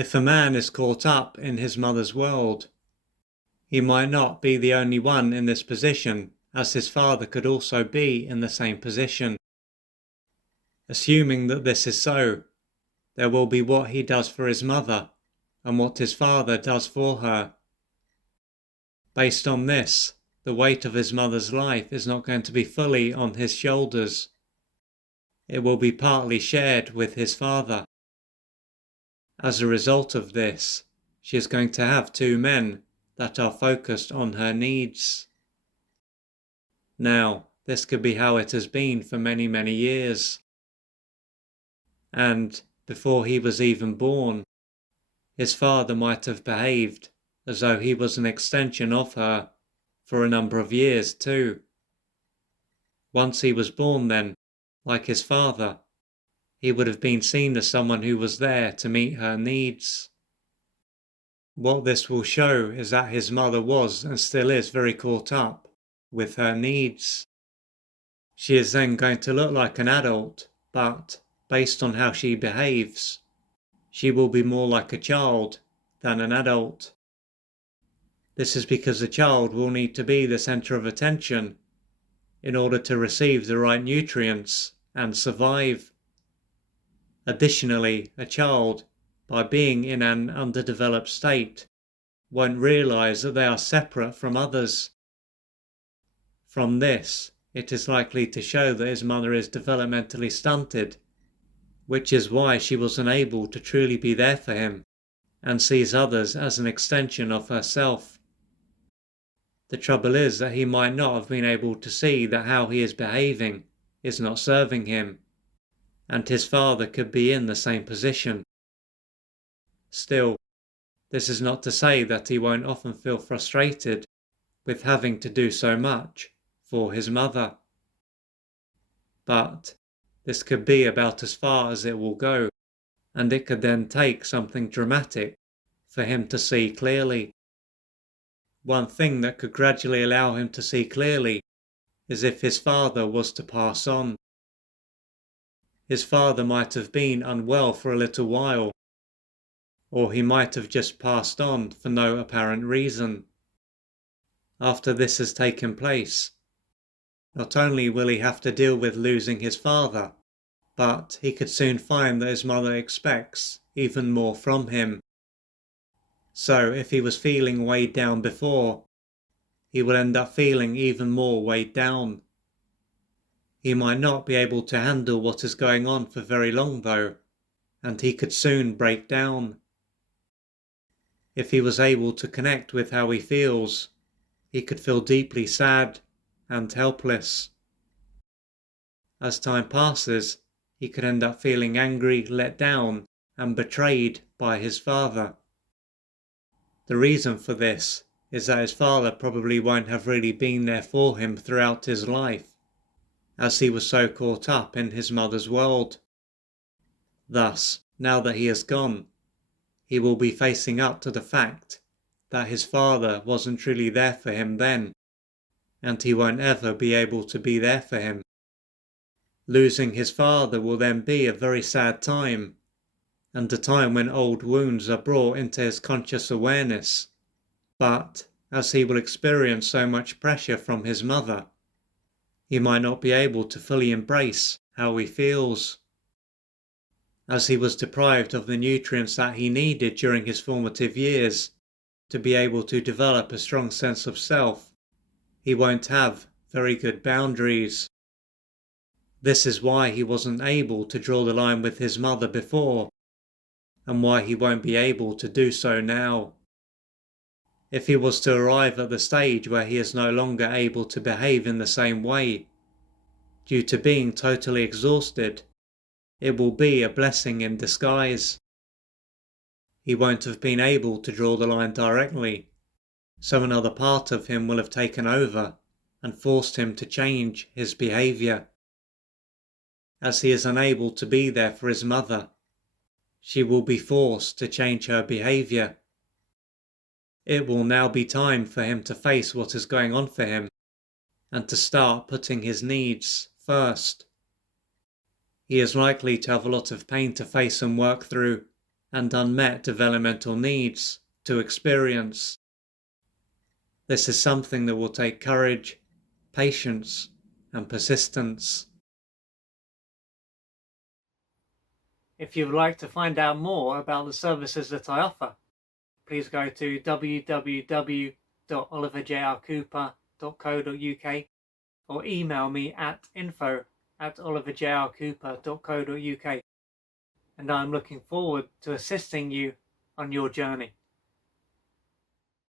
If a man is caught up in his mother's world, he might not be the only one in this position, as his father could also be in the same position. Assuming that this is so, there will be what he does for his mother and what his father does for her. Based on this, the weight of his mother's life is not going to be fully on his shoulders. It will be partly shared with his father. As a result of this, she is going to have two men that are focused on her needs. Now, this could be how it has been for many, many years. And before he was even born, his father might have behaved as though he was an extension of her for a number of years too. Once he was born then, like his father, he would have been seen as someone who was there to meet her needs. What this will show is that his mother was and still is very caught up with her needs. She is then going to look like an adult, but based on how she behaves, she will be more like a child than an adult. This is because a child will need to be the center of attention in order to receive the right nutrients and survive. Additionally, a child, by being in an underdeveloped state, won't realize that they are separate from others. From this, it is likely to show that his mother is developmentally stunted, which is why she was unable to truly be there for him and sees others as an extension of herself. The trouble is that he might not have been able to see that how he is behaving is not serving him, and his father could be in the same position. Still, this is not to say that he won't often feel frustrated with having to do so much for his mother. But this could be about as far as it will go, and it could then take something dramatic for him to see clearly. One thing that could gradually allow him to see clearly is if his father was to pass on. His father might have been unwell for a little while, or he might have just passed on for no apparent reason. After this has taken place, not only will he have to deal with losing his father, but he could soon find that his mother expects even more from him. So if he was feeling weighed down before, he will end up feeling even more weighed down. He might not be able to handle what is going on for very long though, and he could soon break down. If he was able to connect with how he feels, he could feel deeply sad and helpless. As time passes, he could end up feeling angry, let down, and betrayed by his father. The reason for this is that his father probably won't have really been there for him throughout his life, as he was so caught up in his mother's world. Thus, now that he has gone, he will be facing up to the fact that his father wasn't truly there for him then, and he won't ever be able to be there for him. Losing his father will then be a very sad time, and a time when old wounds are brought into his conscious awareness. But as he will experience so much pressure from his mother, he might not be able to fully embrace how he feels. As he was deprived of the nutrients that he needed during his formative years to be able to develop a strong sense of self, he won't have very good boundaries. This is why he wasn't able to draw the line with his mother before, and why he won't be able to do so now. If he was to arrive at the stage where he is no longer able to behave in the same way, due to being totally exhausted, it will be a blessing in disguise. He won't have been able to draw the line directly, so another part of him will have taken over and forced him to change his behaviour. As he is unable to be there for his mother, she will be forced to change her behaviour. It will now be time for him to face what is going on for him and to start putting his needs first. He is likely to have a lot of pain to face and work through, and unmet developmental needs to experience. This is something that will take courage, patience, and persistence. If you would like to find out more about the services that I offer, please go to www.oliverjrcooper.co.uk or email me at info@oliverjrcooper.co.uk, and I'm looking forward to assisting you on your journey.